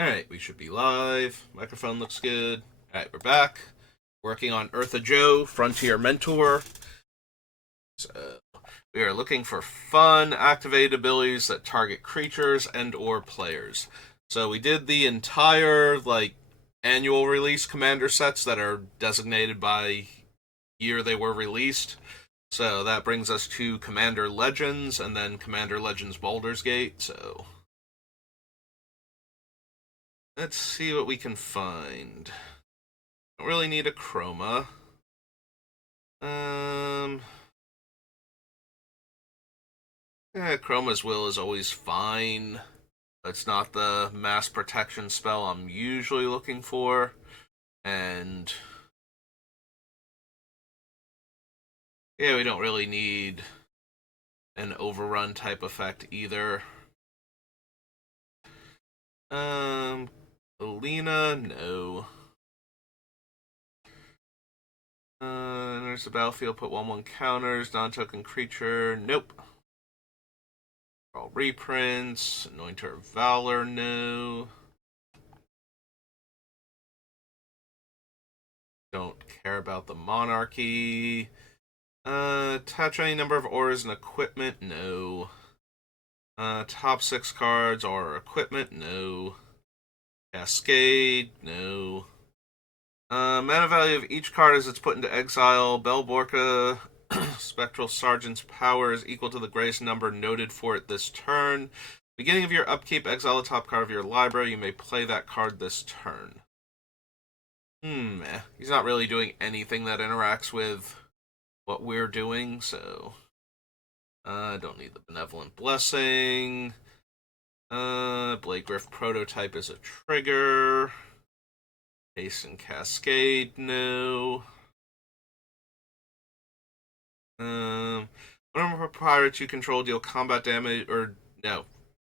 Alright, we should be live. Microphone looks good. Alright, we're back. Working on Ertha Joe, Frontier Mentor. So, we are looking for fun, activated abilities that target creatures and or players. So we did the entire, annual release commander sets that are designated by year they were released. So that brings us to Commander Legends, and then Commander Legends Baldur's Gate, so let's see what we can find. Don't really need a chroma. Um, Chroma's Will is always fine. It's not the mass protection spell I'm usually looking for. And yeah, we don't really need an overrun type effect either. Um, Alina, no. There's the battlefield, put 1/1 counters, non-token creature, nope. All reprints, Anointer of Valor, no. Don't care about the monarchy. Attach any number of auras and equipment, no. Top 6 cards or equipment, no. Cascade, no. Mana value of each card as it's put into exile. Belborca Spectral Sergeant's power is equal to the greatest number noted for it this turn. Beginning of your upkeep, exile the top card of your library. You may play that card this turn. He's not really doing anything that interacts with what we're doing, so I don't need the Benevolent Blessing. Blade Griff Prototype is a trigger. Hasten Cascade, no. Whenever pirates you control deal combat damage, or no,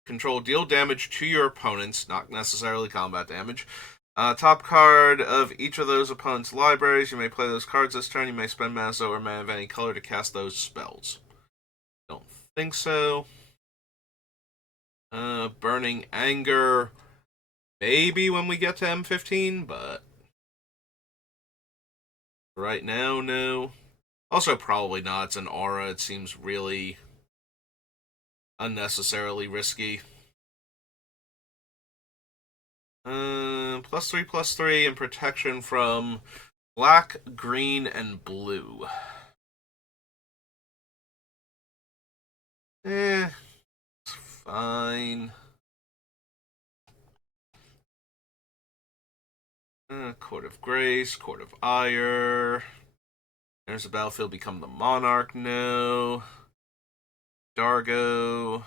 control deal damage to your opponents, not necessarily combat damage. Top card of each of those opponents' libraries. You may play those cards this turn. You may spend mana or mana of any color to cast those spells. Don't think so. Burning Anger. Maybe when we get to M15, but right now, no. Also, probably not. It's an aura. It seems really unnecessarily risky. +3/+3 and protection from black, green, and blue. It's fine. Court of Grace, Court of Ire. There's a battlefield, become the Monarch, no. Dargo.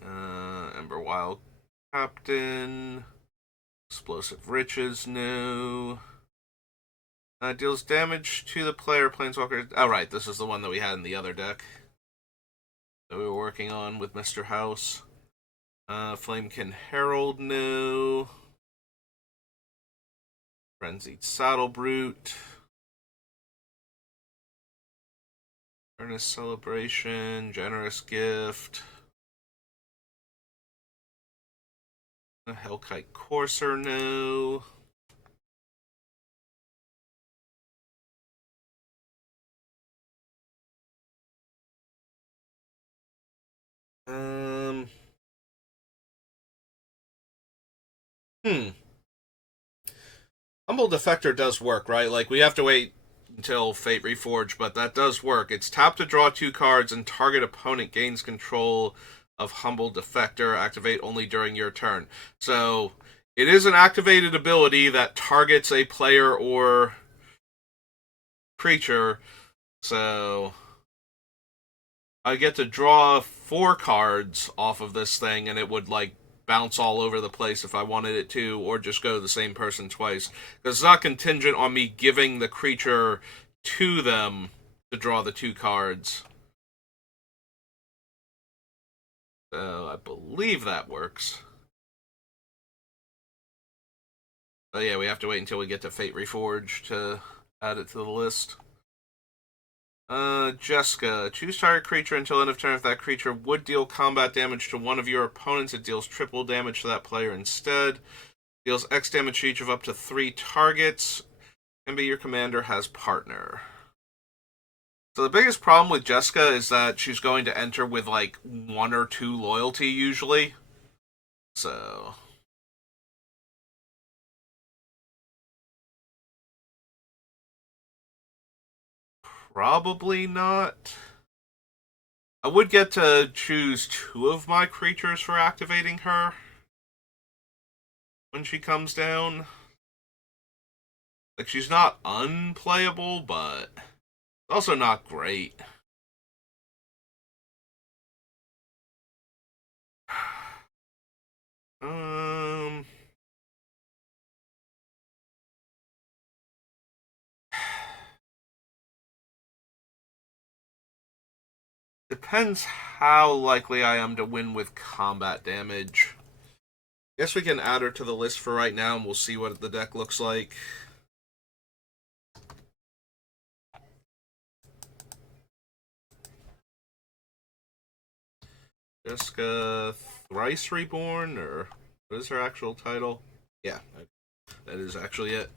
Emberwild Captain. Explosive Riches, no. Deals damage to the player, Planeswalker. Oh, right, this is the one that we had in the other deck that we were working on with Mr. House. Flamekin Herald, no. Frenzied Saddle Brute. Earnest Celebration, Generous Gift. Hellkite Courser, no. Um. Hmm. Humble Defector does work, right? Like, we have to wait until Fate Reforged, but that does work. It's tap to draw 2 cards and target opponent gains control of Humble Defector. Activate only during your turn. So, it is an activated ability that targets a player or creature. So, I get to draw 4 cards off of this thing, and it would, bounce all over the place if I wanted it to, or just go to the same person twice. Because it's not contingent on me giving the creature to them to draw the 2 cards. So I believe that works. But yeah, we have to wait until we get to Fate Reforged to add it to the list. Jessica. Choose target creature until end of turn. If that creature would deal combat damage to one of your opponents, it deals triple damage to that player instead. Deals X damage to each of up to 3 targets. Can be your commander, has partner. So the biggest problem with Jessica is that she's going to enter with like 1 or 2 loyalty usually. So probably not. I would get to choose 2 of my creatures for activating her when she comes down. Like, she's not unplayable, but also not great. Um, depends how likely I am to win with combat damage. Guess we can add her to the list for right now, and we'll see what the deck looks like. Jessica Thrice Reborn, or what is her actual title? Yeah, that is actually it.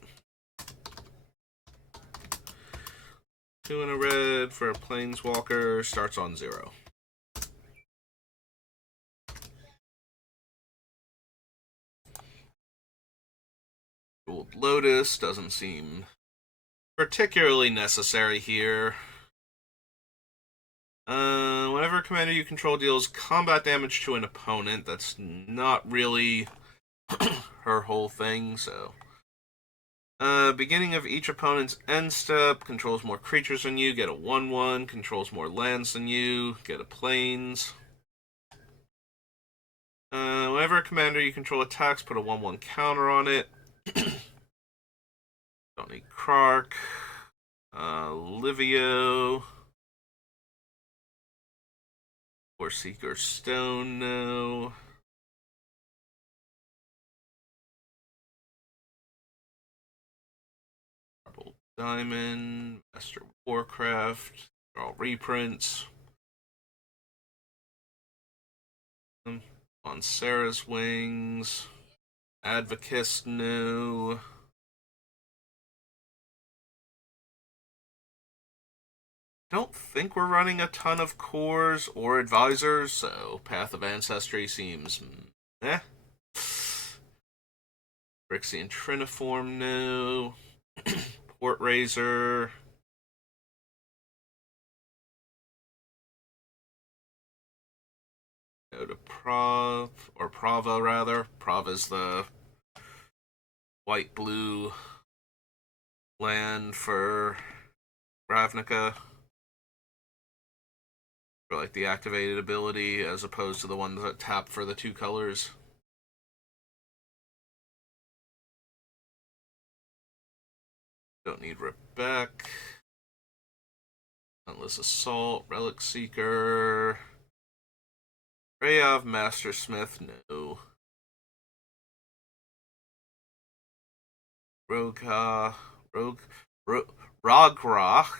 2 and a red for a Planeswalker, starts on 0. Gold Lotus doesn't seem particularly necessary here. Whenever a commander you control deals combat damage to an opponent, that's not really her whole thing, so. Beginning of each opponent's end step, controls more creatures than you, get a 1/1, controls more lands than you, get a plains. Whenever a commander you control attacks, put a 1/1 counter on it. Don't need Krark. Livio. Or Seeker Stone, no. Marble Diamond, Master Warcraft, they're all reprints. On Sarah's Wings, Advocist, no. Don't think we're running a ton of cores or advisors, so Path of Ancestry seems eh. Phyrexian Triniform, no. Port Razor. Go to Prov, or Prava rather. Prava is the white-blue land for Ravnica. For like the activated ability, as opposed to the ones that tap for the 2 colors. Don't need Rebek. Endless Assault, Relic Seeker. Rayav, Mastersmith, no. Rogue, Rogrock. Rogrock?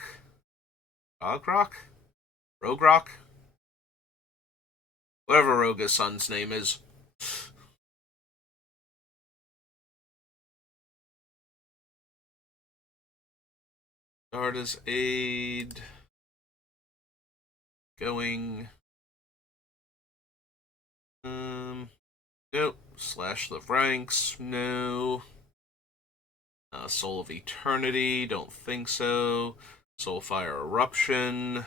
Rogrock? Whatever Roga's son's name is. Garda's Aid. Going. Nope. Slash the Ranks, no. Soul of Eternity, don't think so. Soulfire Eruption.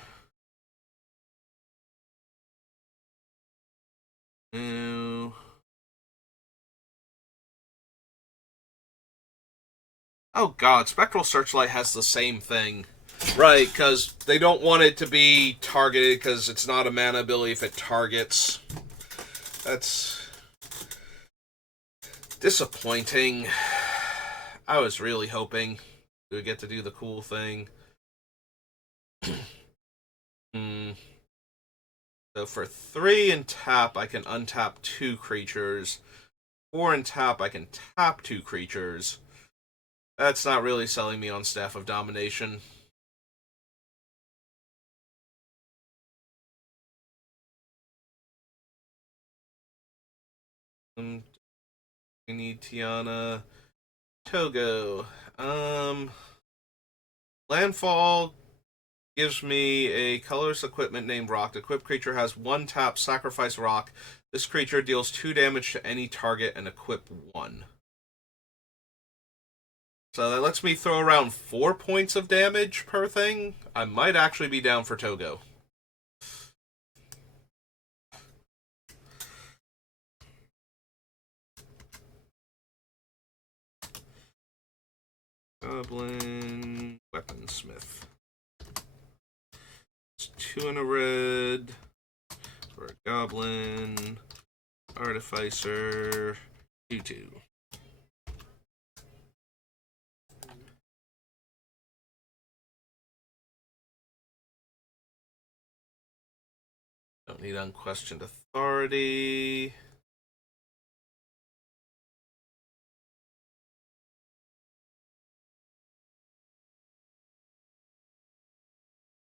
No. Oh god, Spectral Searchlight has the same thing. Right, because they don't want it to be targeted because it's not a mana ability if it targets. That's disappointing. I was really hoping we would get to do the cool thing. So for 3 and tap, I can untap 2 creatures. 4 and tap, I can tap 2 creatures. That's not really selling me on Staff of Domination. We need Tiana. Togo. Landfall gives me a colorless equipment named Rock. The equipped creature has one tap, sacrifice Rock. This creature deals 2 damage to any target and equip 1. So that lets me throw around 4 points of damage per thing. I might actually be down for Togo. Goblin, Weaponsmith. It's 2 in a red for a Goblin, Artificer, 2/2. Don't need Unquestioned Authority.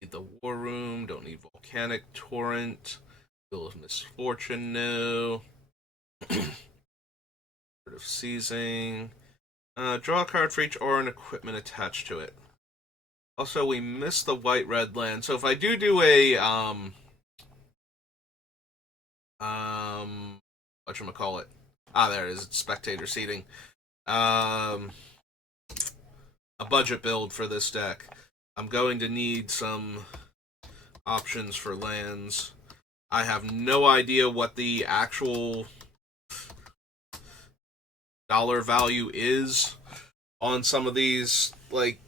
Need the War Room. Don't need Volcanic Torrent. Wheel of Misfortune, no. Word of Seizing. Draw a card for each aura and equipment attached to it. Also, we missed the white-red land. So if I do a, whatchamacallit? Ah, there it is. It's spectator seating. A budget build for this deck. I'm going to need some options for lands. I have no idea what the actual dollar value is on some of these, like,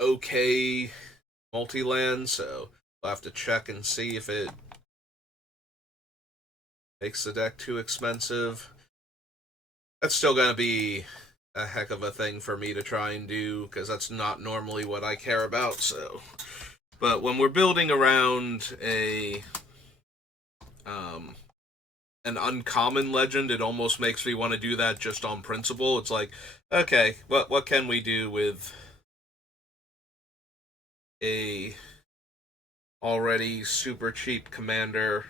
okay multi-lands, so I'll have to check and see if it makes the deck too expensive. That's still going to be a heck of a thing for me to try and do, because that's not normally what I care about, so. But when we're building around an uncommon legend, it almost makes me want to do that just on principle. It's like, okay, what can we do with a already super cheap commander?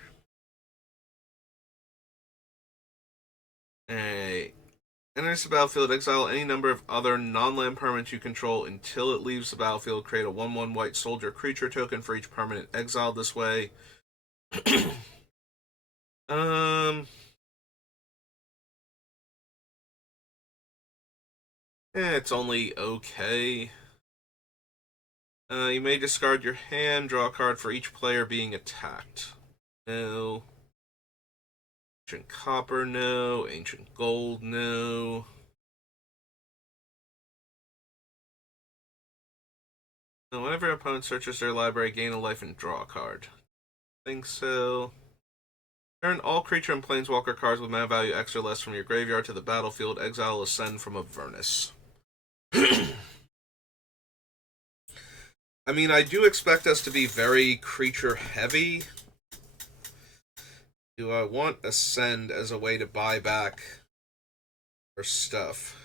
Enters the battlefield, exile any number of other non-land permanents you control until it leaves the battlefield. Create a 1/1 white soldier creature token for each permanent exiled this way. It's only okay. You may discard your hand, draw a card for each player being attacked. No. Ancient Copper, no. Ancient Gold, no. Whenever your opponent searches their library, gain a life and draw a card. I think so. Turn all creature and planeswalker cards with mana value X or less from your graveyard to the battlefield. Exile Ascend from Avernus. I mean, I do expect us to be very creature heavy. Do I want Ascend as a way to buy back our stuff?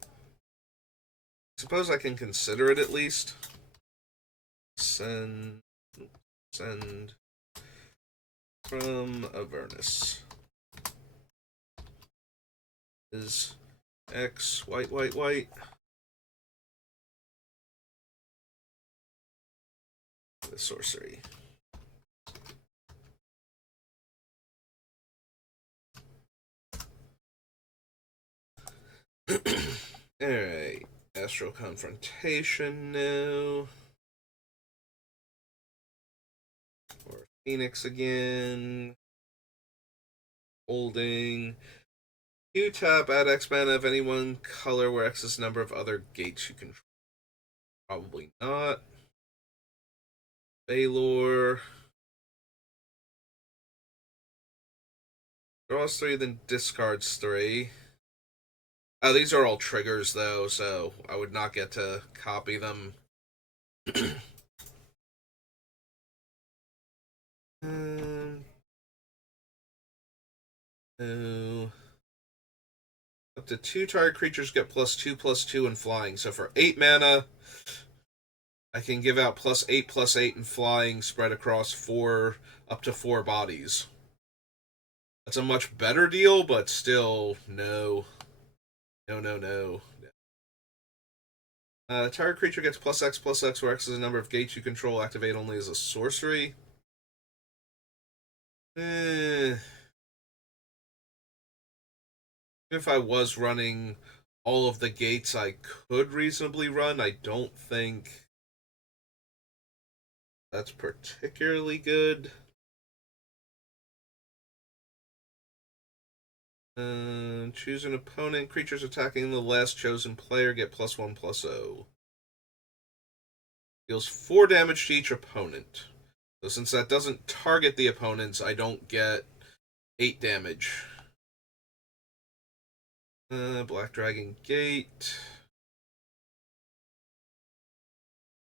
I suppose I can consider it at least. Send from Avernus. Is X white. The sorcery. Alright. Astral Confrontation now. Or Phoenix again. Holding. You tap, add X mana of any one color where X is the number of other gates you control. Probably not. Baylor. Draws 3, then discards 3. Oh, these are all triggers, though, so I would not get to copy them. Up to 2 target creatures get +2/+2 in flying. So for 8 mana, I can give out +8/+8 in flying spread across up to 4 bodies. That's a much better deal, but still, no. No, no, no. Target creature gets +X, where X is the number of gates you control. Activate only as a sorcery. Eh. If I was running all of the gates I could reasonably run, I don't think that's particularly good. Choose an opponent. Creatures attacking the last chosen player get +1/+0. Deals 4 damage to each opponent. So since that doesn't target the opponents, I don't get 8 damage. Black Dragon Gate.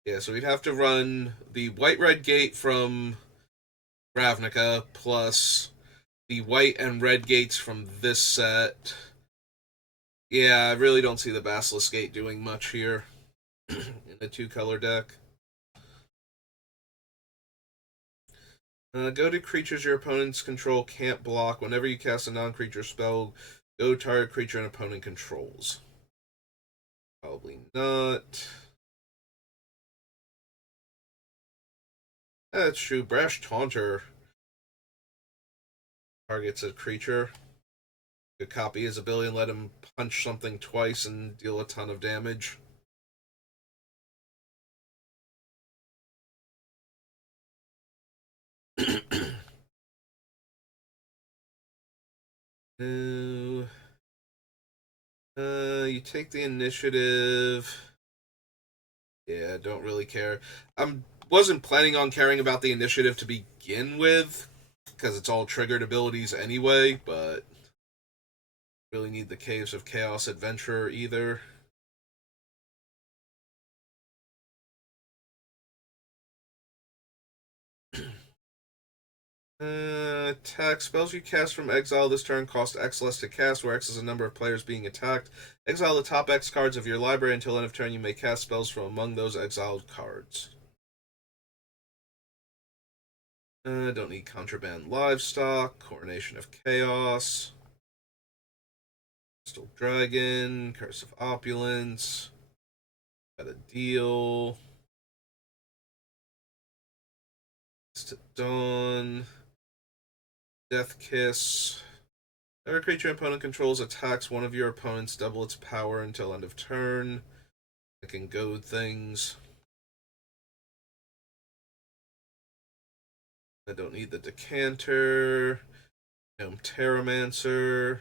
Yeah, so we'd have to run the white-red gate from Ravnica plus the white and red gates from this set. Yeah, I really don't see the Basilisk Gate doing much here in a 2-color deck. Go to creatures your opponents control can't block. Whenever you cast a non-creature spell, go target creature an opponent controls. Probably not. That's true. Brash Taunter targets a creature. You copy his ability and let him punch something twice and deal a ton of damage. No. You take the initiative. Yeah, don't really care. I wasn't planning on caring about the initiative to begin with, because it's all triggered abilities anyway, but really need the Caves of Chaos Adventurer either. Attack. Spells you cast from exile this turn cost X less to cast, where X is the number of players being attacked. Exile the top X cards of your library until end of turn. You may cast spells from among those exiled cards. Don't need Contraband Livestock, Coronation of Chaos, Crystal Dragon, Curse of Opulence. Got a deal. To Dawn. Death Kiss. Every creature opponent controls attacks one of your opponents, double its power until end of turn. I can goad things. I don't need the Decanter. Gnome Terramancer.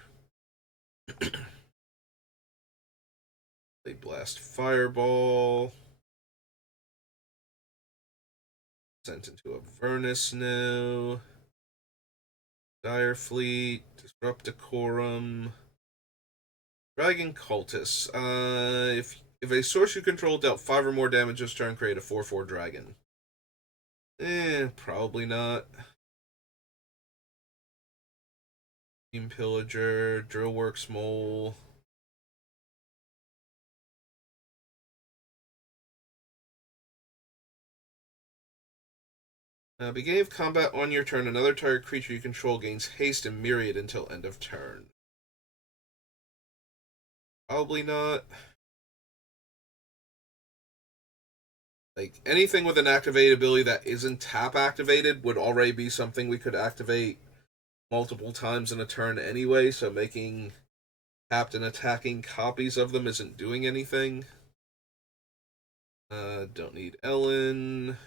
They blast Fireball. Sent into Avernus now. Dire Fleet. Disrupt Decorum. Dragon Cultist. If a source you control dealt 5 or more damage this turn, create a 4/4 dragon. Probably not. Team Pillager, Drillworks Mole. Beginning of combat on your turn, another target creature you control gains haste and myriad until end of turn. Probably not. Like, anything with an activate ability that isn't tap activated would already be something we could activate multiple times in a turn anyway, so making tapped and attacking copies of them isn't doing anything. Don't need Ellen.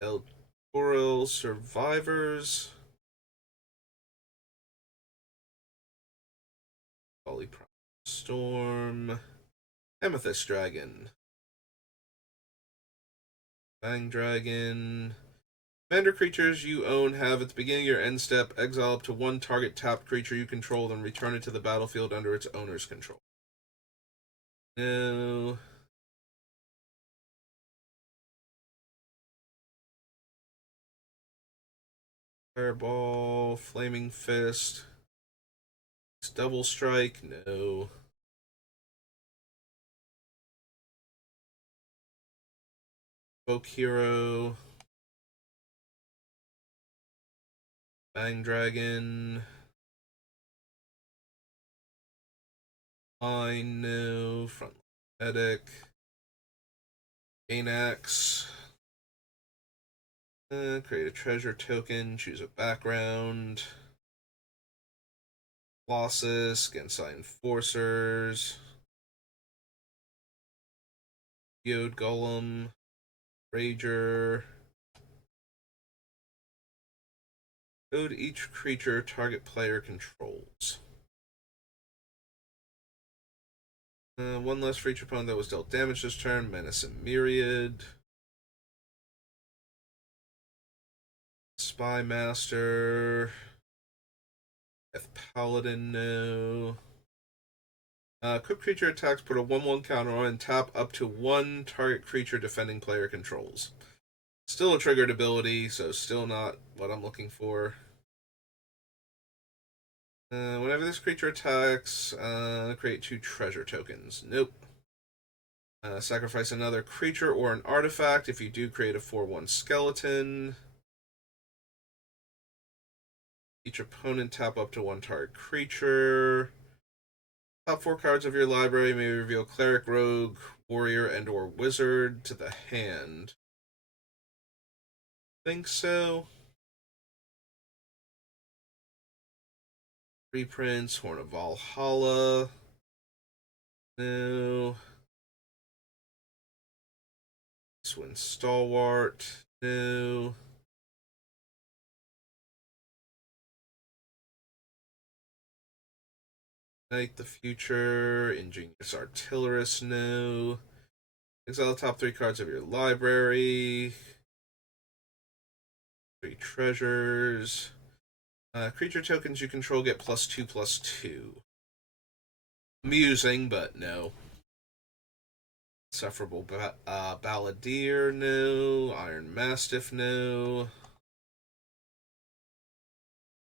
El Toro Survivors. Polyprom Storm. Amethyst Dragon. Fang Dragon. Commander creatures you own have at the beginning of your end step exile up to one target tapped creature you control, then return it to the battlefield under its owner's control. No. Fireball, Flaming Fist. Double Strike, no. Folk Hero. Bang Dragon. Fine, no. Front Medic. Gainax. Create a treasure token. Choose a background. Colossus. Gensai Enforcers. Geode Golem. Rager. Code each creature target player controls. One less for each opponent that was dealt damage this turn. Menace and Myriad. Spy Master. Death Paladin, no. Equipped creature attacks put a 1/1 counter on and tap up to one target creature defending player controls. Still a triggered ability, so still not what I'm looking for. Whenever this creature attacks, create 2 treasure tokens. Nope. Sacrifice another creature or an artifact. If you do, create a 4/1 skeleton. Each opponent tap up to one target creature. Top 4 cards of your library may reveal Cleric, Rogue, Warrior, and/or Wizard to the hand. Think so. Reprints, Horn of Valhalla. No. Swin Stalwart. No. Night the Future. Ingenious Artillerist. No. Exile the top 3 cards of your library. 3 treasures. Creature tokens you control get +2/+2. Amusing, but no. Insufferable Balladeer, no. Iron Mastiff, no.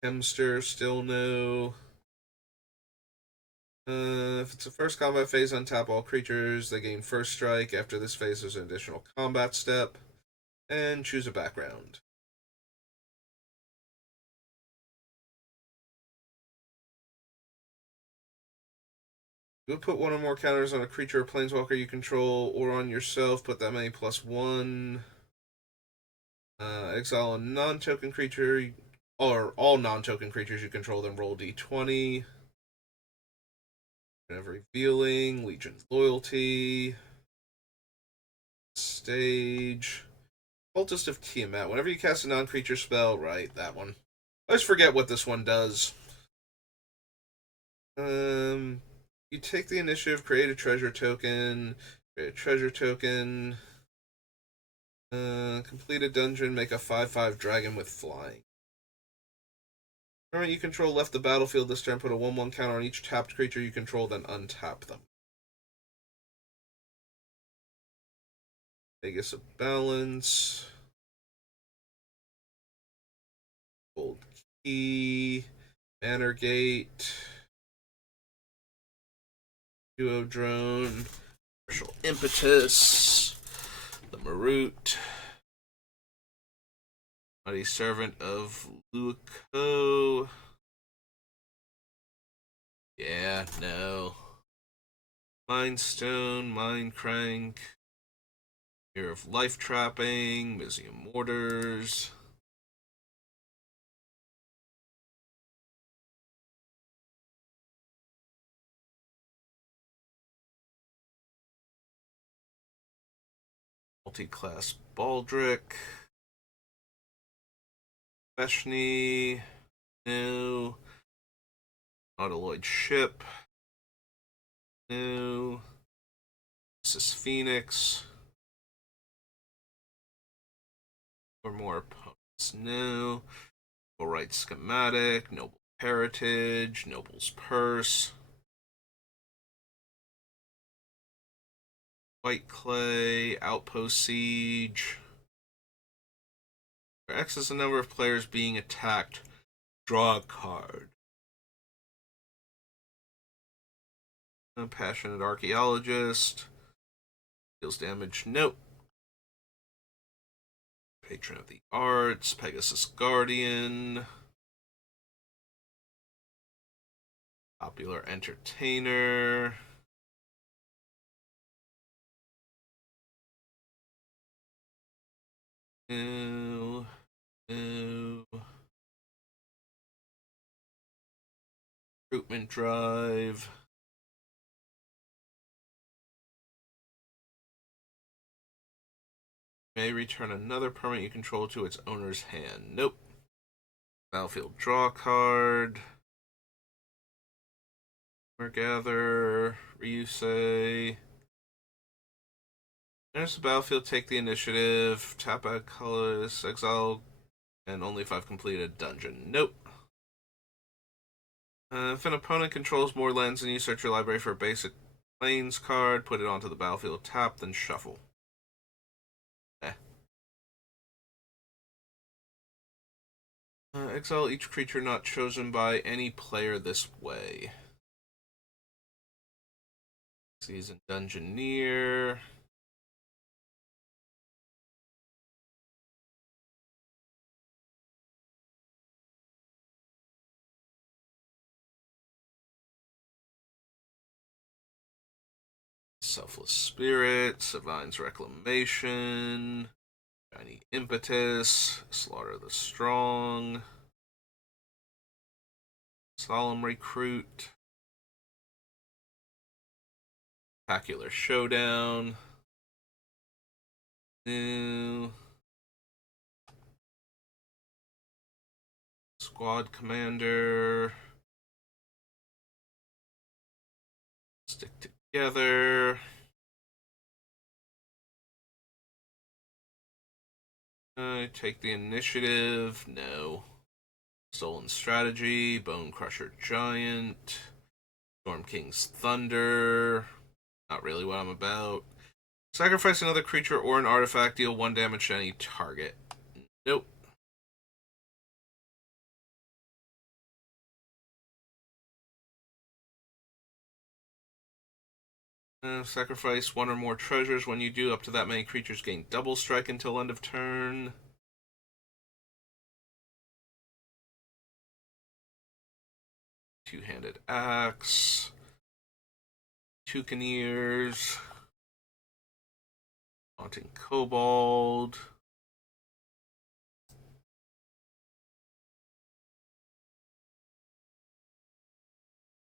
Hemster, still no. If it's a first combat phase, untap all creatures. They gain first strike. After this phase, there's an additional combat step. And choose a background. You'll put 1 or more counters on a creature or planeswalker you control, or on yourself. Put that many +1. Exile a non-token creature, or all non-token creatures you control, then roll d20. Revealing, Legion's Loyalty. Stage. Cultist of Tiamat. Whenever you cast a non-creature spell, right, that one. I always forget what this one does. You take the initiative, create a treasure token, complete a dungeon, make a 5/5 dragon with flying. Remember, you control left the battlefield this turn, put a 1/1 counter on each tapped creature you control, then untap them. Vegas of Balance. Gold Key. Banner Gate. Duo Drone. Martial Impetus. The Marut. Mighty Servant of Luco. Yeah, no. Mind Stone, Mind Crank. Year of Life Trapping, Museum Mortars. Multi-class Baldric. Beshny. No. Autoloid Ship. No. This is Phoenix. Or more opponents. No. Right Schematic. Noble Heritage. Noble's Purse. White Clay. Outpost Siege. For X is the number of players being attacked. Draw a card. A Passionate Archaeologist. Deals damage. Nope. Patron of the Arts. Pegasus Guardian. Popular entertainer. No. No. Recruitment drive. May return another permanent you control to its owner's hand. Nope. Battlefield draw card. Gather. Ryusei. There's the battlefield, take the initiative. Tap out colors. Exile. And only if I've completed a dungeon. Nope. If an opponent controls more lands than you, search your library for a basic plains card, put it onto the battlefield, tap, then shuffle. Eh. Exile each creature not chosen by any player this way. Seasoned Dungeoneer. Selfless Spirit, Savine's Reclamation, Shiny Impetus, Slaughter the Strong, Solemn Recruit, Spectacular Showdown, New Squad Commander, Stick Together, take the initiative, no. Stolen Strategy, Bone Crusher Giant, Storm King's Thunder, not really what I'm about. Sacrifice another creature or an artifact, deal 1 damage to any target. Nope. Sacrifice 1 or more treasures. When you do, up to that many creatures gain double strike until end of turn. Two-handed axe. Toucaneers. Haunting Kobold.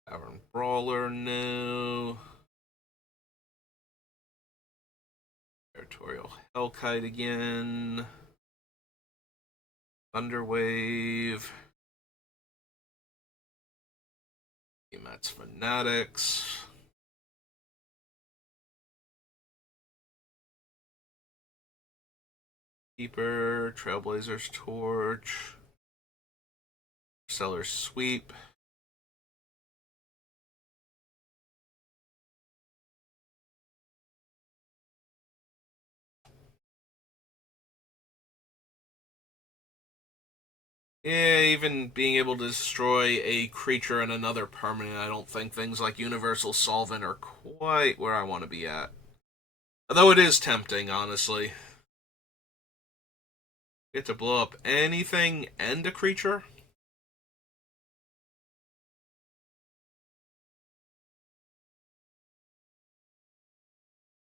Tavern Brawler, no. Territorial Hellkite again. Thunderwave. That's Fanatics. Keeper, Trailblazer's Torch. Seller's Sweep. Yeah, even being able to destroy a creature and another permanent, I don't think things like Universal Solvent are quite where I want to be at. Although it is tempting, honestly. Get to blow up anything and a creature?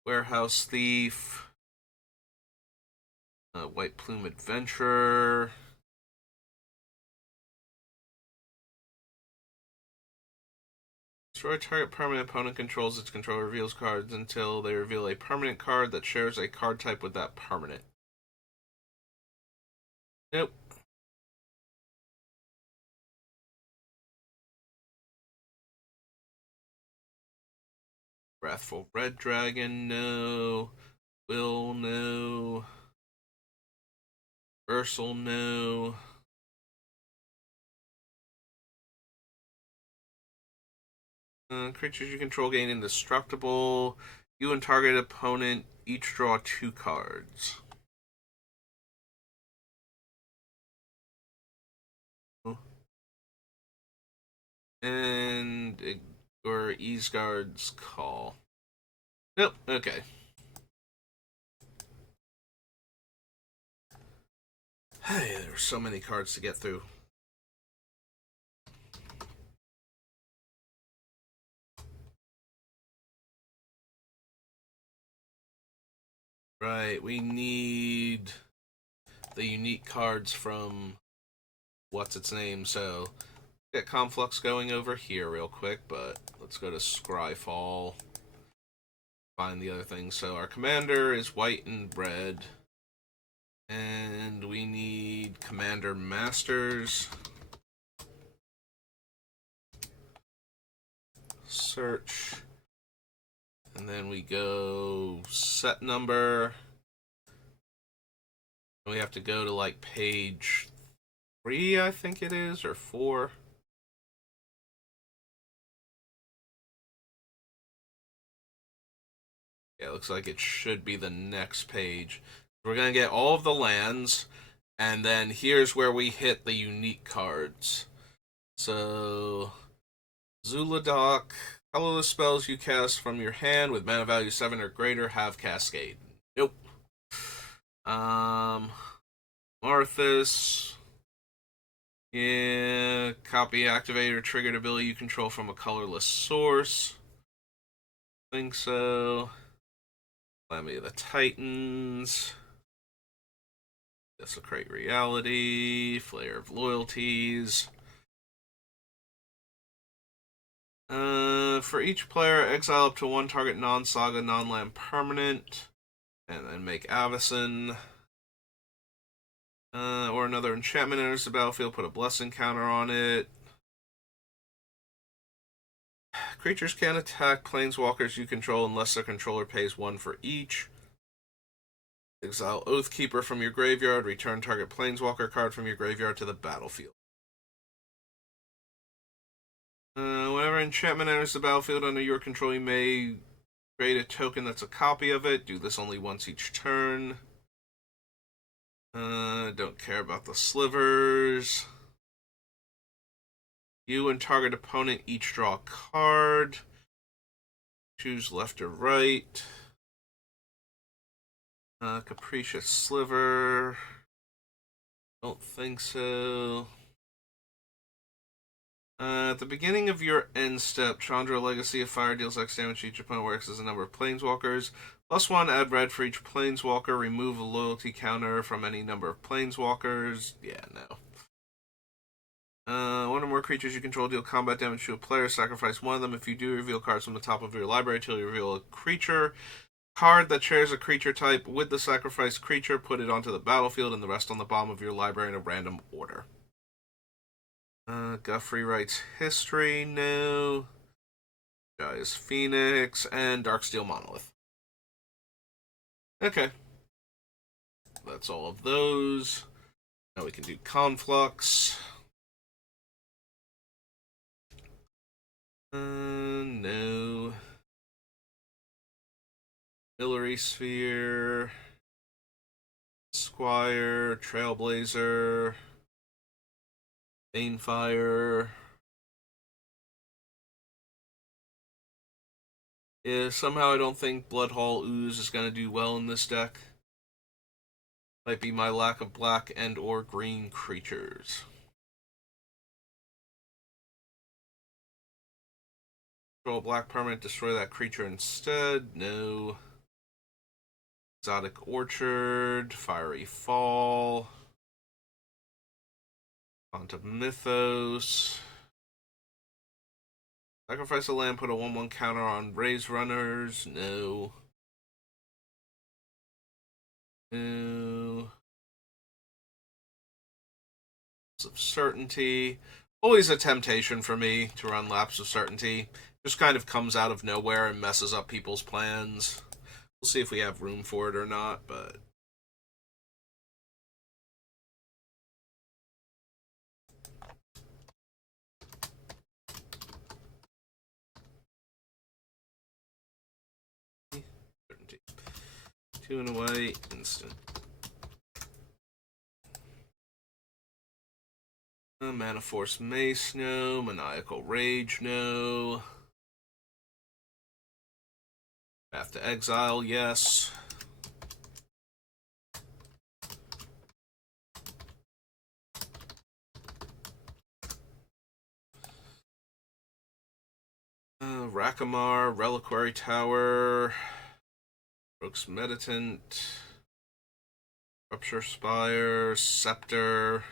Warehouse Thief. White Plume Adventurer. Destroy target permanent opponent controls its controller reveals cards until they reveal a permanent card that shares a card type with that permanent. Nope. Wrathful Red Dragon, no. Will, no. Ursel, no. Creatures you control gain indestructible. You and target opponent each draw 2 cards. And or Easguard's Call. Nope. Okay. Hey, there are so many cards to get through. Right, we need the unique cards from what's its name, so get Conflux going over here real quick, but let's go to Scryfall. Find the other thing. So our commander is white and red. And we need Commander Masters. Search. And then we go set number. And we have to go to like page 3, I think it is, or 4. Yeah, it looks like it should be the next page. We're going to get all of the lands, and then here's where we hit the unique cards. So, Zuladoc, colorless spells you cast from your hand with mana value 7 or greater have Cascade. Nope. Marthas. Yeah, copy activator triggered ability you control from a colorless source. Think so. Calamity of the Titans. Desecrate Reality. Flare of Loyalties. For each player, exile up to one target non-saga, non-land permanent. And then make Avacyn. Or another enchantment enters the battlefield, put a blessing counter on it. Creatures can't attack planeswalkers you control unless their controller pays 1 for each. Exile Oathkeeper from your graveyard. Return target planeswalker card from your graveyard to the battlefield. Whenever enchantment enters the battlefield under your control, you may create a token that's a copy of it. Do this only once each turn. Don't care about the slivers. You and target opponent each draw a card. Choose left or right. Capricious Sliver. Don't think so. At the beginning of your end step, Chandra Legacy of Fire deals X damage to each opponent where X is the number of planeswalkers. +1, add red for each planeswalker. Remove a loyalty counter from any number of planeswalkers. Yeah, no. One or more creatures you control deal combat damage to a player. Sacrifice one of them. If you do, reveal cards from the top of your library until you reveal a creature card that shares a creature type with the sacrificed creature. Put it onto the battlefield and the rest on the bottom of your library in a random order. Guthrie writes History, no. Gaia's Phoenix, and Darksteel Monolith. Okay. That's all of those. Now we can do Conflux. No. Hillary Sphere. Squire. Trailblazer. Banefire. Yeah, somehow I don't think Bloodhall Ooze is going to do well in this deck. Might be my lack of black and or green creatures. Control black permanent, destroy that creature instead. No. Exotic Orchard, Fiery Fall, Font of Mythos. Sacrifice a land, put a 1/1 counter on Raise Runners. No. No. Lapse of Certainty. Always a temptation for me to run Lapse of Certainty. Just kind of comes out of nowhere and messes up people's plans. We'll see if we have room for it or not, but... Certainty. 2 and away, instant. Mana Force Mace, no. Maniacal Rage, no. Path to Exile, yes. Rakamar, Reliquary Tower. Rogue's Meditant. Rupture Spire. Scepter.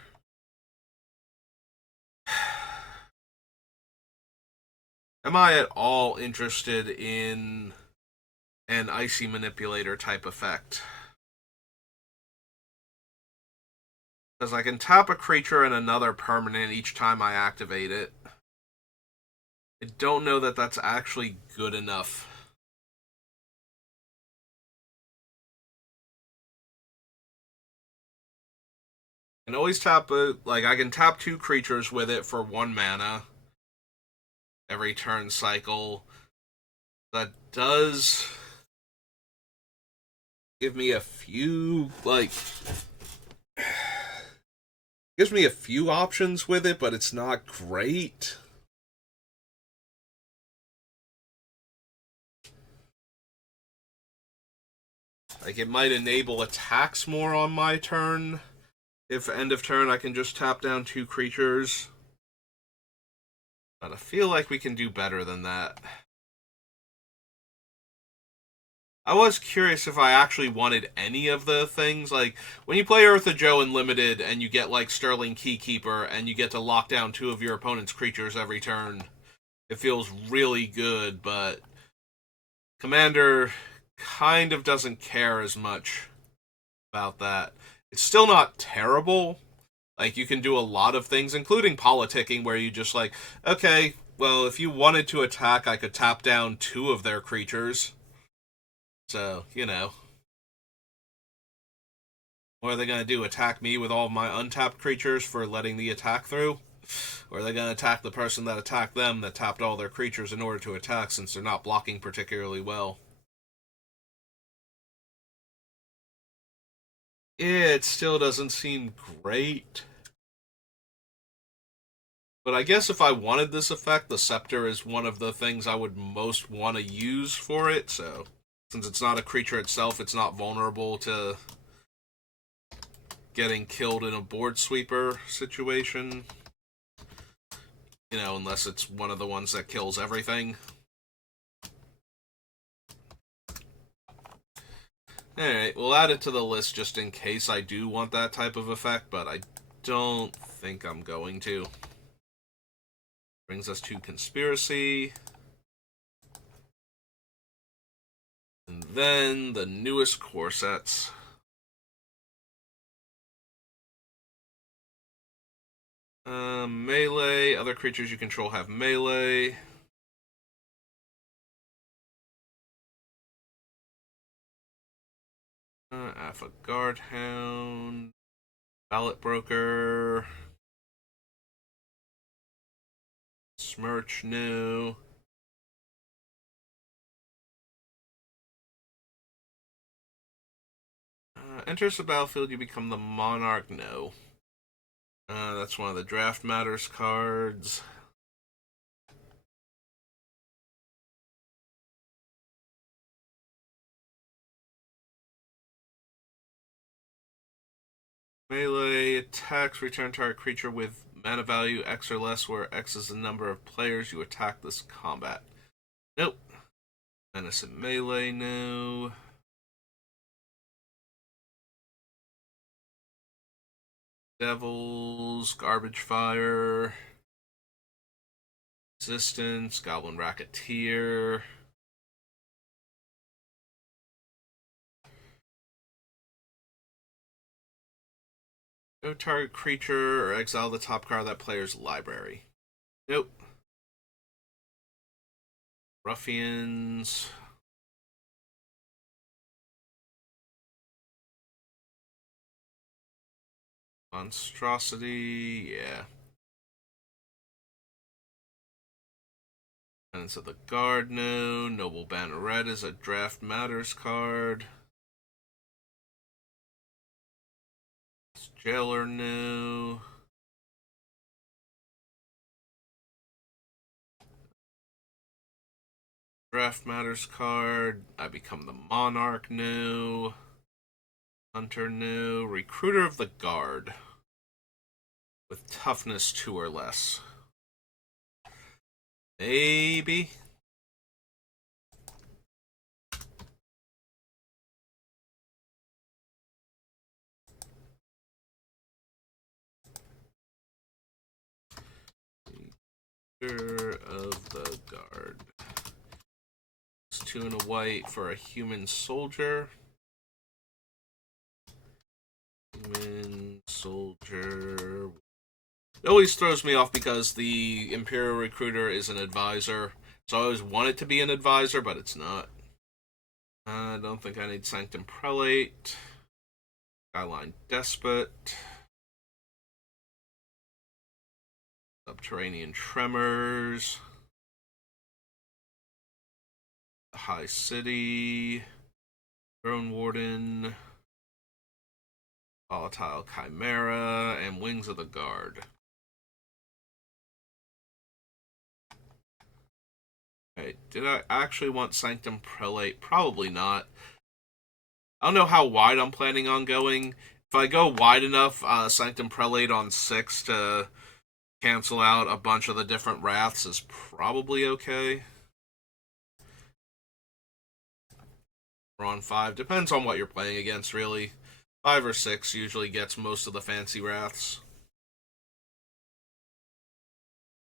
Am I at all interested in an Icy Manipulator type effect? Because I can tap a creature and another permanent each time I activate it. I don't know that that's actually good enough. I can always tap I can tap 2 creatures with it for 1 mana every turn cycle. That does give me a few gives me a few options with it, but it's not great. Like, it might enable attacks more on my turn. If end of turn I can just tap down 2 creatures. But I feel like we can do better than that. I was curious if I actually wanted any of the things. Like, when you play Ertha Joe in Limited and you get, like, Sterling Keykeeper and you get to lock down 2 of your opponent's creatures every turn, it feels really good, but Commander kind of doesn't care as much about that. It's still not terrible. Like, you can do a lot of things, including politicking, where you just like, okay, well, if you wanted to attack, I could tap down 2 of their creatures. So, you know. What are they going to do? Attack me with all of my untapped creatures for letting the attack through? Or are they going to attack the person that attacked them that tapped all their creatures in order to attack since they're not blocking particularly well? It still doesn't seem great. But I guess if I wanted this effect, the Scepter is one of the things I would most want to use for it, so since it's not a creature itself, it's not vulnerable to getting killed in a board sweeper situation. You know, unless it's one of the ones that kills everything. Alright, we'll add it to the list just in case I do want that type of effect, but I don't think I'm going to. Brings us to Conspiracy. And then the newest core sets. Melee. Other creatures you control have melee. Alpha Guardhound. Ballot Broker. Smirch, no. Enters the battlefield, you become the Monarch, no. That's one of the Draft Matters cards. Melee attacks, return target creature with mana value X or less, where X is the number of players you attack this combat. Nope. Menace and melee, no. Devils, Garbage Fire, Resistance, Goblin Racketeer. No target creature or exile the top card of that player's library. Nope. Ruffians. Monstrosity, yeah. Tenants of the Guard, no. Noble Banneret is a Draft Matters card. Jailer, no. Draft Matters card. I become the Monarch, no. Hunter, no. Recruiter of the Guard. With toughness 2 or less. Maybe. of the guard. It's 2 and a white for a human soldier. Human soldier. It always throws me off because the Imperial Recruiter is an advisor. So I always want it to be an advisor, but it's not. I don't think I need Sanctum Prelate. Skyline Despot. Subterranean Tremors. The High City. Throne Warden. Volatile Chimera. And Wings of the Guard. Okay, did I actually want Sanctum Prelate? Probably not. I don't know how wide I'm planning on going. If I go wide enough, Sanctum Prelate on 6 to cancel out a bunch of the different Wraths is probably okay. Or on 5. Depends on what you're playing against, really. 5 or 6 usually gets most of the fancy Wraths.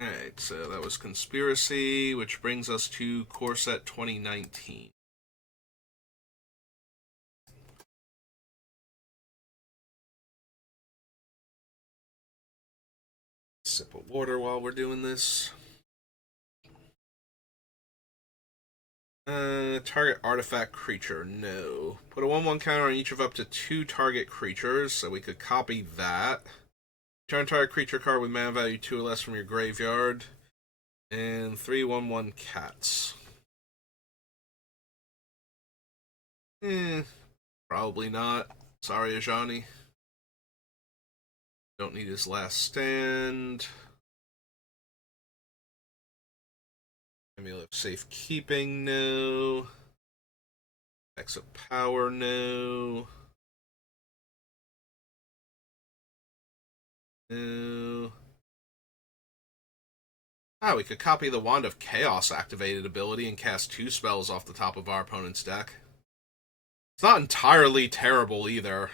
Alright, so that was Conspiracy, which brings us to Core Set 2019. Sip of water while we're doing this. Target artifact creature, no. Put a 1/1 counter on each of up to 2 target creatures, so we could copy that. Turn target creature card with mana value 2 or less from your graveyard. And 3 1/1 cats. Probably not. Sorry, Ajani. Don't need his last stand. Amulet of Safekeeping, no. X of Power, no. No. Ah, we could copy the Wand of Chaos activated ability and cast 2 spells off the top of our opponent's deck. It's not entirely terrible either.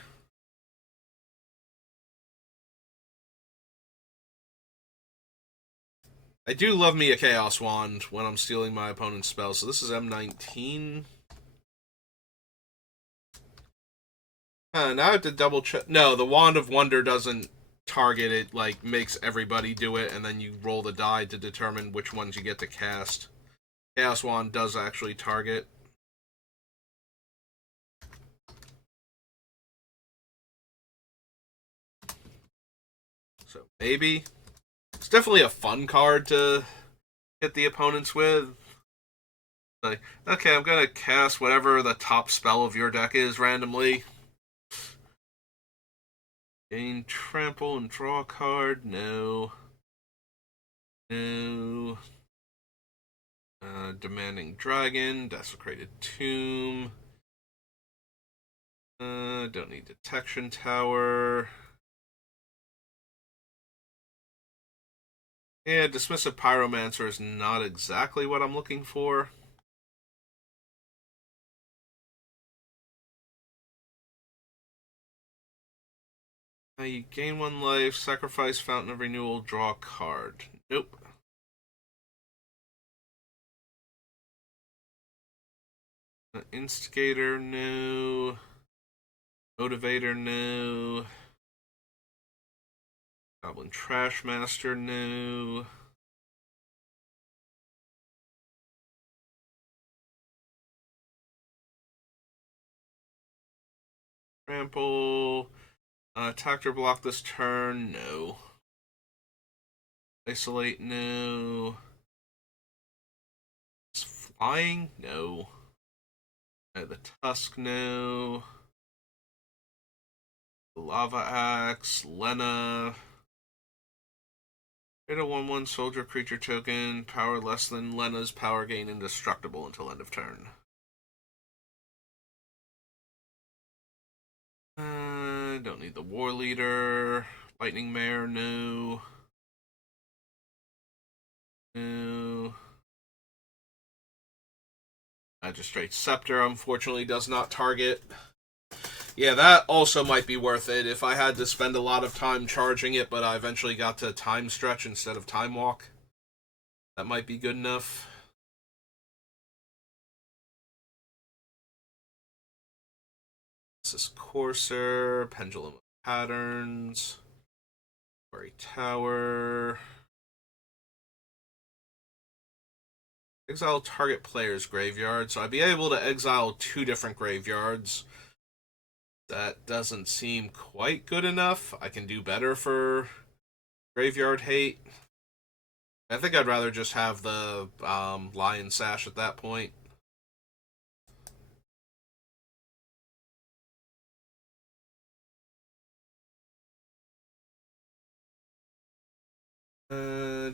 I do love me a Chaos Wand when I'm stealing my opponent's spells, so this is M19. Now I have to double check. No, the Wand of Wonder doesn't target it, like, makes everybody do it, and then you roll the die to determine which ones you get to cast. Chaos Wand does actually target. So, maybe. It's definitely a fun card to hit the opponents with. Like, okay, I'm gonna cast whatever the top spell of your deck is randomly. Gain trample and draw a card? No. No. Demanding Dragon, Desecrated Tomb. Don't need Detection Tower. Yeah, Dismissive Pyromancer is not exactly what I'm looking for. You gain 1 life, sacrifice Fountain of Renewal, draw a card. Nope. Instigator, no. Motivator, no. Goblin Trashmaster, no. Trample. Attack or block this turn, no. Isolate, no. It's flying, no. The Tusk, no. Lava Axe, Lena. Create a 1/1 soldier creature token, power less than Lena's, power gain indestructible until end of turn. Don't need the War Leader. Lightning Mare, no. No. Magistrate Scepter, unfortunately, does not target. Yeah, that also might be worth it if I had to spend a lot of time charging it, but I eventually got to Time Stretch instead of Time Walk. That might be good enough. This is Courser, Pendulum of Patterns, Quarry Tower. Exile target player's graveyard, so I'd be able to exile 2 different graveyards. That doesn't seem quite good enough. I can do better for graveyard hate. I think I'd rather just have the Lion Sash at that point.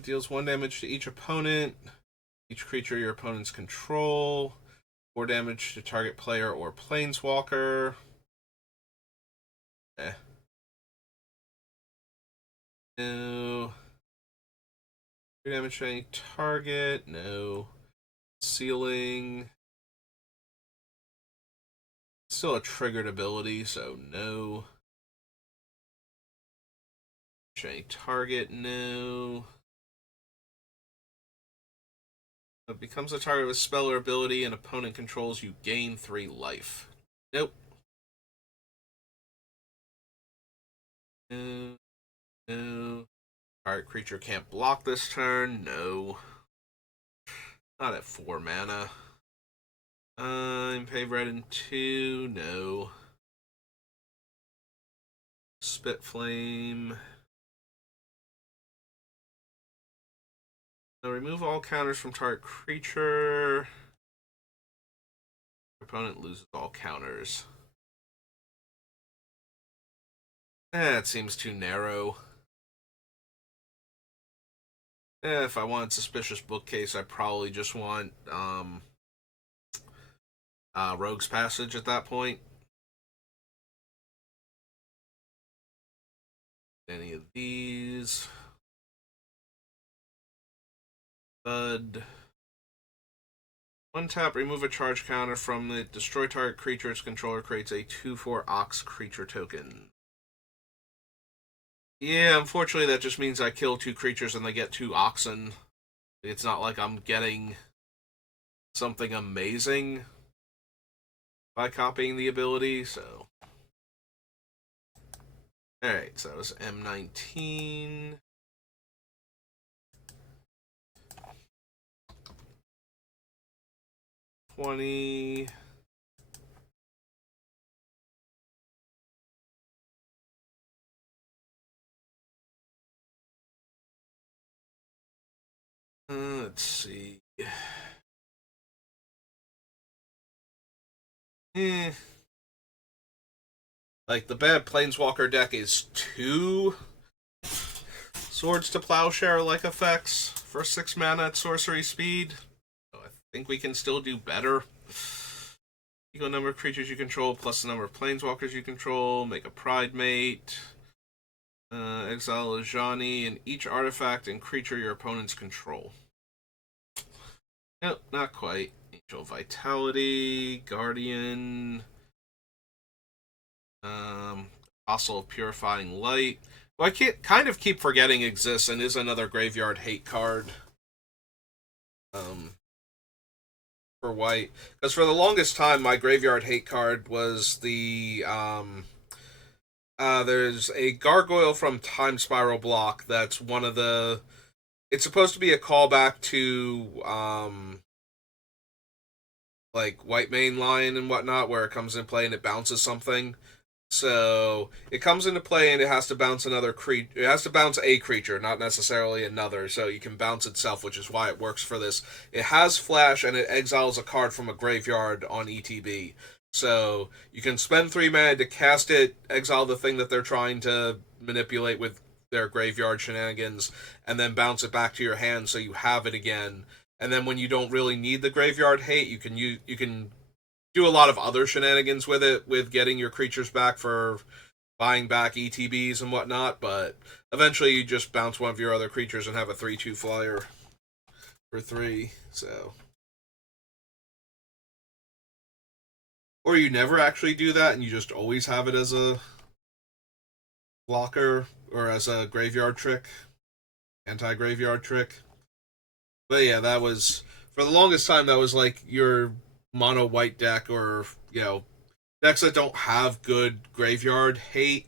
Deals 1 damage to each opponent. Each creature your opponents control. 4 damage to target player or planeswalker. No. 3 damage to any target. No. Sealing. Still a triggered ability, so no. Any target, no. It becomes a target with spell or ability and opponent controls, you gain 3 life. Nope. No. No. Target creature can't block this turn. No. Not at 4 mana. Pay red and 2. No. Spit Flame. Now remove all counters from target creature. Opponent loses all counters. That seems too narrow. If I want Suspicious Bookcase, I probably just want Rogue's Passage at that point. Any of these. Bud. 1 tap, remove a charge counter from the destroy target creature. Its controller creates a 2/4 Ox creature token. Yeah, unfortunately, that just means I kill 2 creatures and they get 2 oxen. It's not like I'm getting something amazing by copying the ability, so. Alright, so that was M19. $20. Let's see. Like, the bad Planeswalker deck is 2 Swords to Plowshare-like effects for 6 mana at sorcery speed. So I think we can still do better. Equal number of creatures you control plus the number of Planeswalkers you control. Make a Pride Mate. Exile Ajani and each artifact and creature your opponents control. Nope, not quite. Angel Vitality, Guardian, Apostle of Purifying Light. Well, I can't kind of keep forgetting exists and is another graveyard hate card. For white, because for the longest time my graveyard hate card was the there's a gargoyle from Time Spiral block that's one of the. It's supposed to be a callback to like White Mane Lion and whatnot, where it comes into play and it bounces something. So it comes into play and it has to bounce another creature. It has to bounce a creature, not necessarily another. So you can bounce itself, which is why it works for this. It has flash and it exiles a card from a graveyard on ETB. So you can spend 3 mana to cast it, exile the thing that they're trying to manipulate with their graveyard shenanigans, and then bounce it back to your hand so you have it again. And then when you don't really need the graveyard hate, you can do a lot of other shenanigans with it, with getting your creatures back for buying back ETBs and whatnot, but eventually you just bounce one of your other creatures and have a 3/2 flyer for 3, so. Or you never actually do that and you just always have it as a blocker or as a graveyard trick, anti-graveyard trick. But yeah, that was for the longest time. That was like your mono white deck, or decks that don't have good graveyard hate.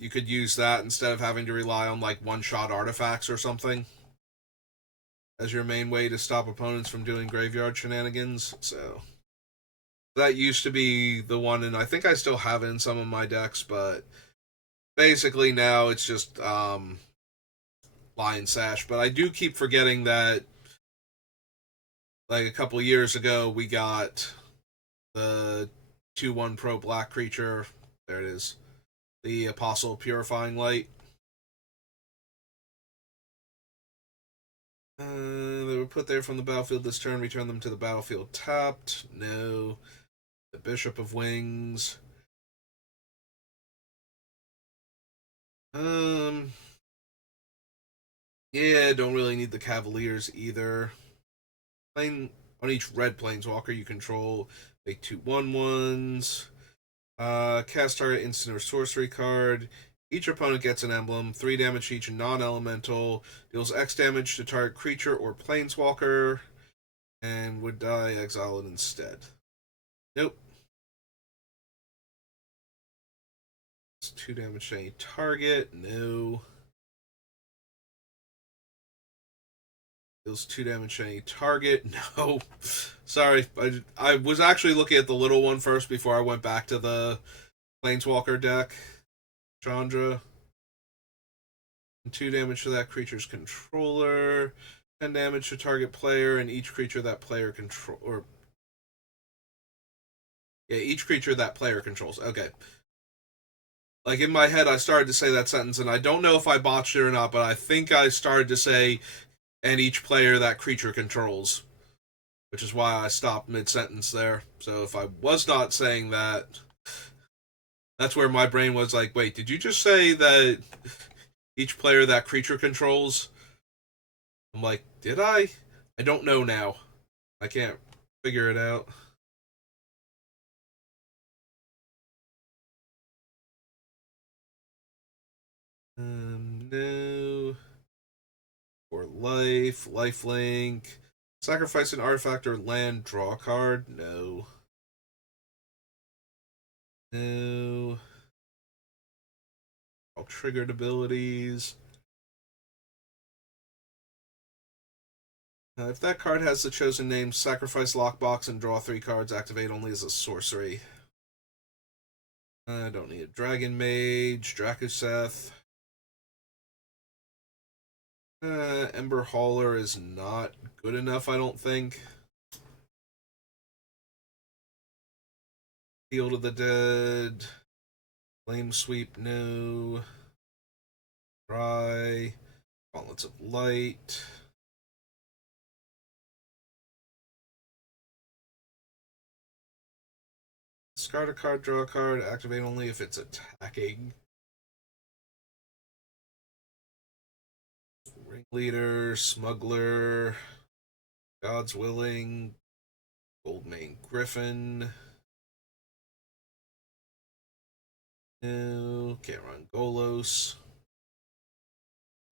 You could use that instead of having to rely on like one shot artifacts or something as your main way to stop opponents from doing graveyard shenanigans. So that used to be the one, and I think I still have it in some of my decks, but basically now it's just Lion Sash. But I do keep forgetting that like a couple years ago we got the 2/1 Pro Black creature. There it is. The Apostle Purifying Light. They were put there from the battlefield this turn. Return them to the battlefield tapped. No. The Bishop of Wings. Um. Yeah, don't really need the Cavaliers either. Playing on each red planeswalker you control, make 2/1/1s. Cast target instant or sorcery card. Each opponent gets an emblem. 3 damage to each non-elemental. Deals X damage to target creature or planeswalker. And would die, exile it instead. Nope. It's 2 damage to any target. No. Deals 2 damage to any target. No. Sorry. I was actually looking at the little one first before I went back to the planeswalker deck. Chandra. 2 damage to that creature's controller. 10 damage to target player, and each creature that player control or yeah, each creature that player controls. Okay. Like in my head, I started to say that sentence, and I don't know if I botched it or not, but I think I started to say, and each player that creature controls, which is why I stopped mid sentence there. So if I was not saying that, that's where my brain was like, wait, did you just say that each player that creature controls? I'm like, did I? I don't know now. I can't figure it out. No. For life, lifelink. Sacrifice an artifact or land, draw a card. No. No. All triggered abilities. If that card has the chosen name, sacrifice lockbox and draw 3 cards. Activate only as a sorcery. I don't need a Dragon Mage, Drakuseth. Ember Hauler is not good enough, I don't think. Field of the Dead. Flame Sweep, no. Dry. Gauntlets of Light. Discard a card, draw a card, activate only if it's attacking. Ringleader, Smuggler, God's Willing, Goldmane Griffin. No, can't run Golos.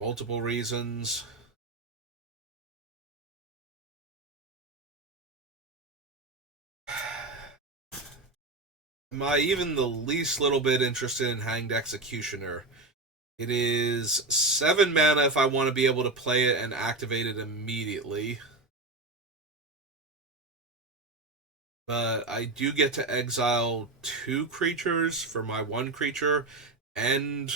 Multiple reasons. Am I even the least little bit interested in Hanged Executioner? It is 7 mana if I want to be able to play it and activate it immediately. But I do get to exile 2 creatures for my 1 creature, and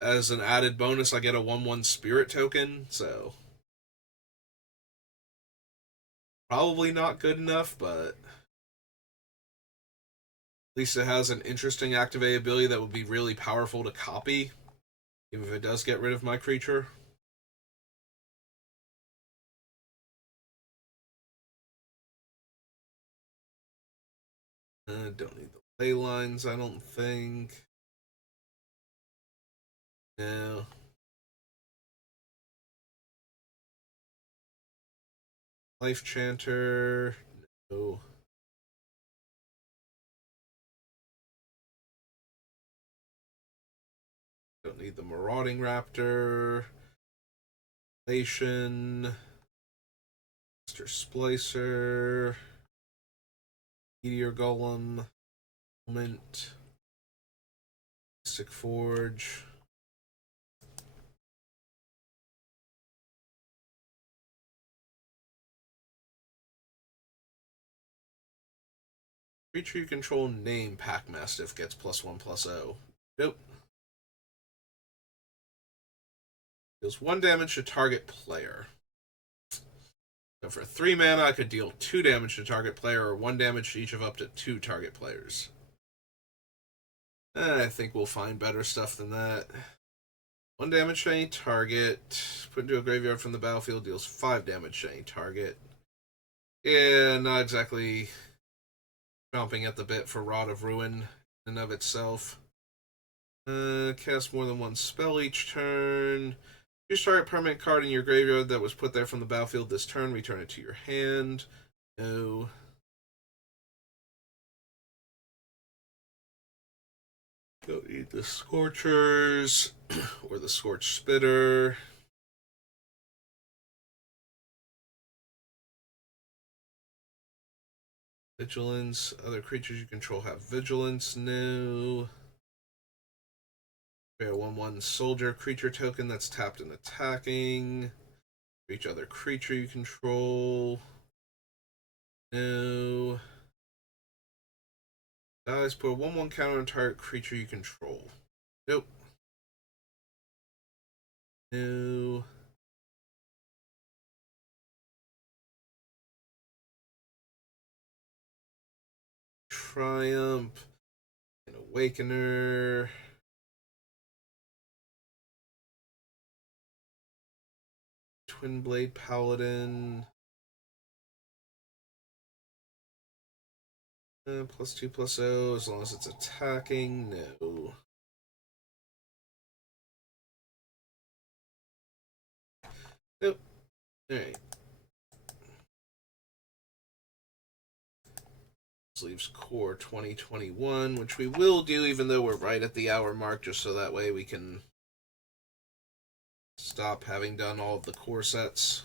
as an added bonus, I get a 1/1 spirit token, so probably not good enough, but at least it has an interesting activate ability that would be really powerful to copy, even if it does get rid of my creature. Don't need the ley lines, I don't think. No. Life Chanter. No. Don't need the Marauding Raptor. Master Splicer, Meteor Golem, Mint, Mystic Forge. Creature you control name Pack Mastiff gets +1/+0. Nope. Deals 1 damage to target player. So for 3 mana, I could deal 2 damage to target player or 1 damage to each of up to 2 target players. I think we'll find better stuff than that. 1 damage to any target. Put into a graveyard from the battlefield, deals 5 damage to any target. Yeah, not exactly chomping at the bit for Rod of Ruin in and of itself. Cast more than 1 spell each turn. Choose target permanent card in your graveyard that was put there from the battlefield this turn. Return it to your hand. No. Don't need the Scorchers or the Scorch Spitter. Vigilance. Other creatures you control have Vigilance. No. A 1/1 soldier creature token that's tapped and attacking. For each other creature you control. No. Dies, put a 1/1 counter on target creature you control. Nope. No. Triumph. An Awakener. Twin Blade Paladin. +2/+0 as long as it's attacking. No. Nope. Alright. This leaves Core 2021, which we will do even though we're right at the hour mark, just so that way we can stop having done all of the core sets.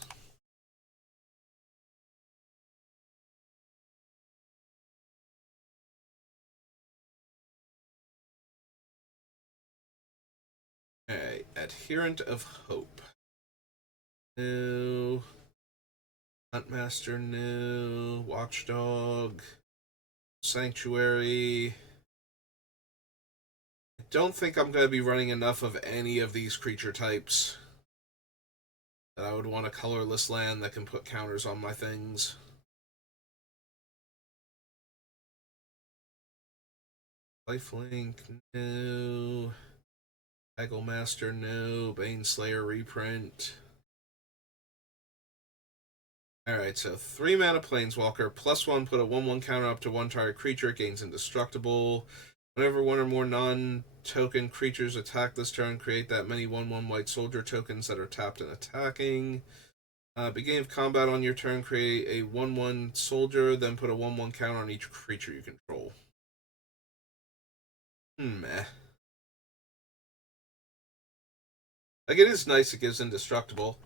Alright, Adherent of Hope. No. Huntmaster, no. Watchdog. Sanctuary. I don't think I'm going to be running enough of any of these creature types that I would want a colorless land that can put counters on my things. Lifelink, no. Haggamaster, no. Baneslayer reprint. Alright, so 3 mana Planeswalker, +1, put a 1/1 counter up to 1 target creature, it gains indestructible. Whenever 1 or more non-token creatures attack this turn, create that many 1/1 white soldier tokens that are tapped and attacking. Beginning of combat on your turn, create a 1/1 soldier, then put a 1/1 counter on each creature you control. Meh. Like, it is nice it gives indestructible.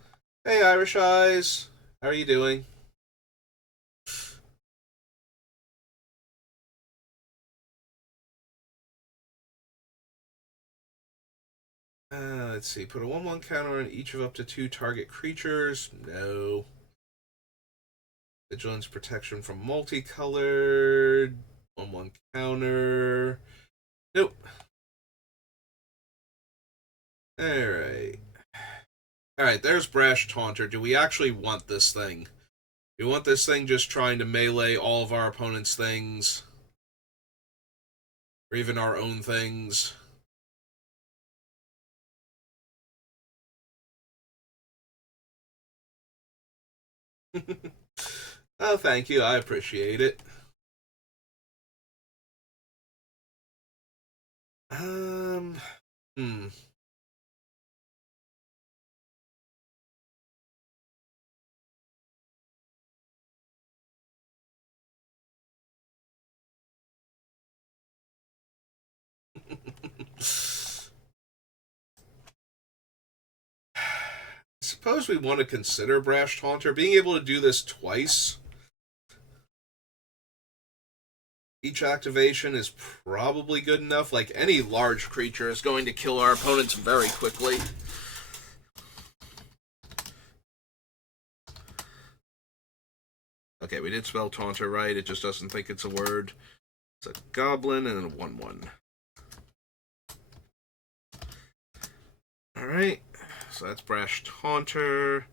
Hey, Irish Eyes! How are you doing? Let's see. Put a 1/1 counter on each of up to 2 target creatures. No. Vigilance protection from multicolored. 1/1 counter. Nope. Alright. Alright, there's Brash Taunter. Do we actually want this thing? Do we want this thing just trying to melee all of our opponent's things? Or even our own things? Oh, thank you. I appreciate it. Um, hmm. suppose we want to consider Brash Taunter. Being able to do this twice each activation is probably good enough. Like, any large creature is going to kill our opponents very quickly. Okay, we did spell Taunter right. It just doesn't think it's a word. It's a goblin and a 1/1. Alright, so that's Brash Taunter.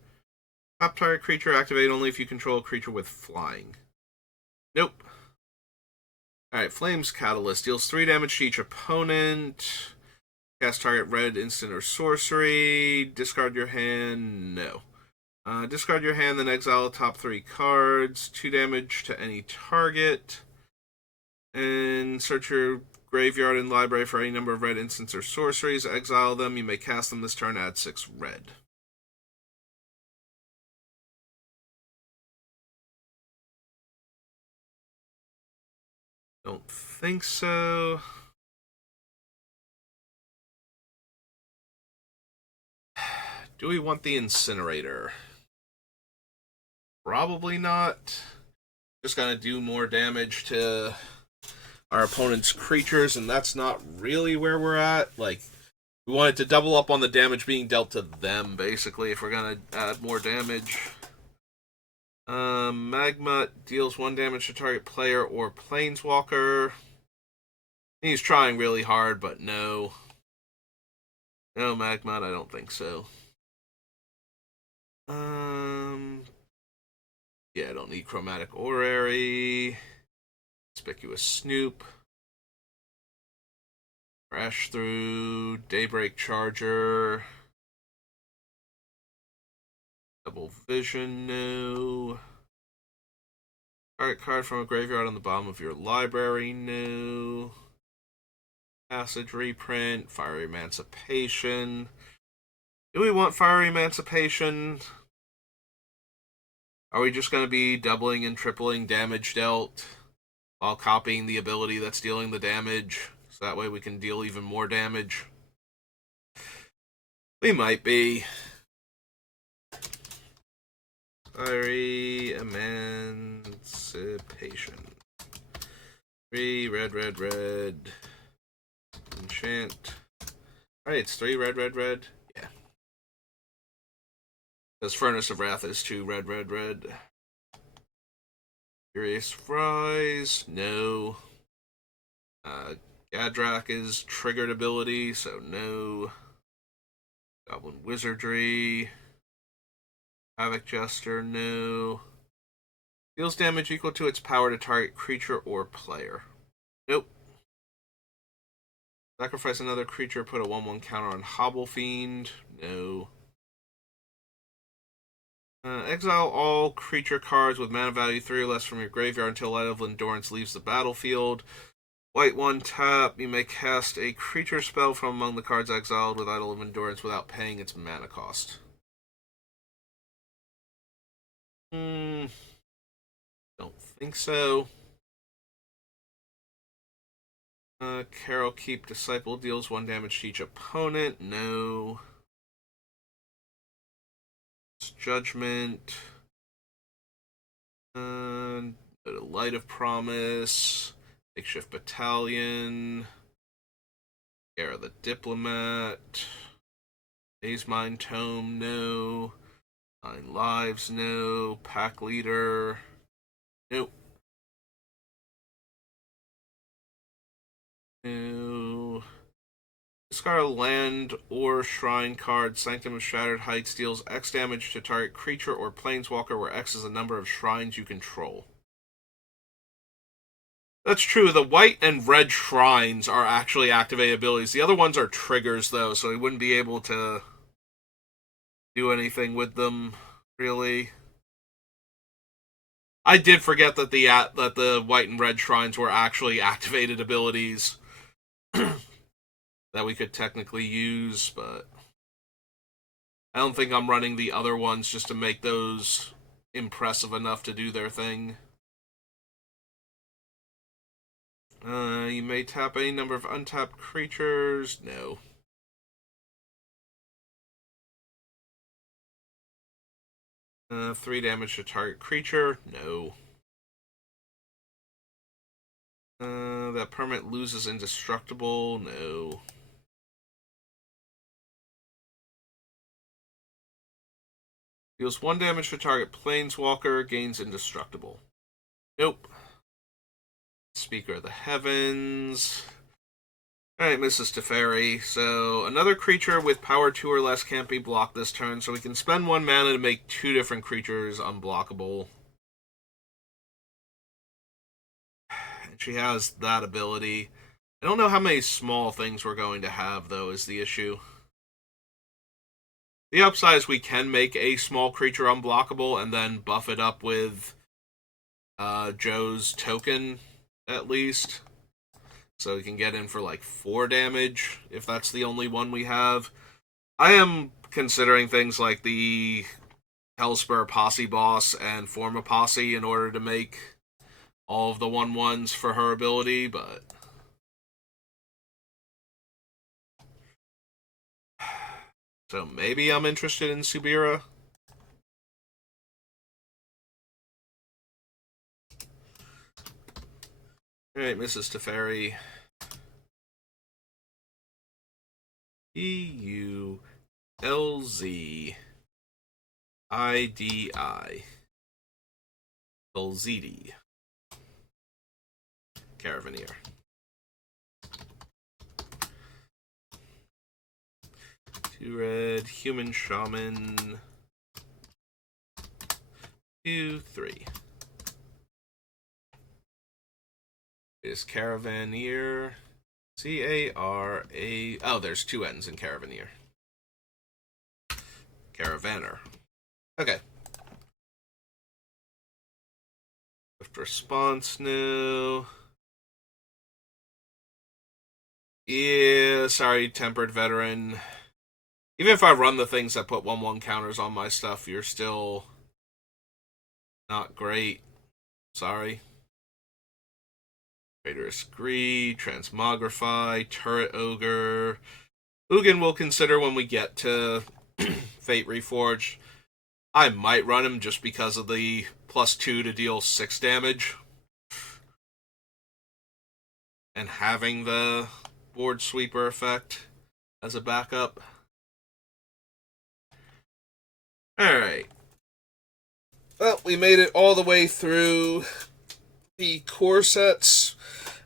Top target creature, activate only if you control a creature with flying. Nope. Alright, Flames Catalyst. Deals 3 damage to each opponent. Cast target red, instant, or sorcery. Discard your hand. No. Discard your hand, then exile the top 3 cards. 2 damage to any target. And search your graveyard and library for any number of red instants or sorceries. Exile them. You may cast them this turn. Add 6 red. Don't think so. Do we want the Incinerator? Probably not. Just gonna do more damage to our opponent's creatures, and that's not really where we're at. Like, we want it to double up on the damage being dealt to them, basically, if we're gonna add more damage. Magma deals 1 damage to target player or planeswalker. He's trying really hard, but no. No, Magma, I don't think so. Yeah, I don't need Chromatic Orrery. Conspicuous Snoop. Crash Through. Daybreak Charger. Double Vision, no. Target card from a graveyard on the bottom of your library, no. Passage Reprint. Fiery Emancipation. Do we want Fiery Emancipation? Are we just going to be doubling and tripling damage dealt while copying the ability that's dealing the damage? So that way we can deal even more damage? We might be. Fiery Emancipation. 3 red, red, red. Enchant. Alright, it's 3 red, red, red. Yeah. Because Furnace of Wrath is 2 red, red, red. Furious Rise, no. Gadrak is triggered ability, so no. Goblin Wizardry. Havoc Jester, no. Deals damage equal to its power to target creature or player. Nope. Sacrifice another creature, put a 1/1 counter on Hobble Fiend. No. Exile all creature cards with mana value 3 or less from your graveyard until Light of Endurance leaves the battlefield. White 1 tap. You may cast a creature spell from among the cards exiled with Idol of Endurance without paying its mana cost. Don't think so. Carol Keep Disciple deals 1 damage to each opponent. No. Judgment. Light of Promise. Makeshift Battalion. Era the Diplomat. Days Mind Tome, no. 9 Lives, no. Pack Leader. Nope. No. Discard a land or shrine card. Sanctum of Shattered Heights deals X damage to target creature or planeswalker, where X is the number of shrines you control. That's true. The white and red shrines are actually activated abilities. The other ones are triggers, though, so we wouldn't be able to do anything with them, really. I did forget that the white and red shrines were actually activated abilities that we could technically use, but I don't think I'm running the other ones just to make those impressive enough to do their thing. You may tap any number of untapped creatures. No. 3 damage to target creature. No. That permanent loses indestructible. No. Deals 1 damage to target planeswalker. Gains indestructible. Nope. Speaker of the Heavens. Alright, Mrs. Teferi. So, another creature with power 2 or less can't be blocked this turn, so we can spend 1 mana to make 2 different creatures unblockable. And she has that ability. I don't know how many small things we're going to have, though, is the issue. The upside is we can make a small creature unblockable and then buff it up with Joe's token, at least. So we can get in for like 4 damage, if that's the only one we have. I am considering things like the Hellspur Posse boss and Forma Posse in order to make all of the 1/1s for her ability, but... So maybe I'm interested in Subira. Alright, Mrs. Teferi. Eulzidi. Ulzidi. Caravaneer. 2 red, human shaman. 2, 3. Is Caravaneer. C-A-R-A... Oh, there's 2 N's in Caravaneer. Caravaner. Okay. Swift response, no. Yeah, sorry, Tempered Veteran. Even if I run the things that put 1/1 counters on my stuff, you're still not great. Sorry. Traitorous Greed, Transmogrify, Turret Ogre. Ugin we'll consider when we get to Fate Reforged. I might run him just because of the +2 to deal 6 damage. And having the board sweeper effect as a backup. Alright. Well, we made it all the way through the core sets,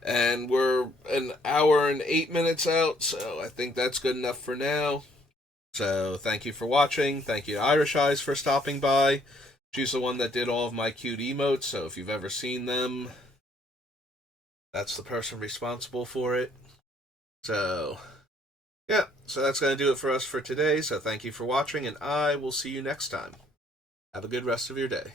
and we're an hour and 8 minutes out, so I think that's good enough for now. So, thank you for watching. Thank you to Irish Eyes for stopping by. She's the one that did all of my cute emotes, so if you've ever seen them, that's the person responsible for it. So, yeah, so that's going to do it for us for today, so thank you for watching, and I will see you next time. Have a good rest of your day.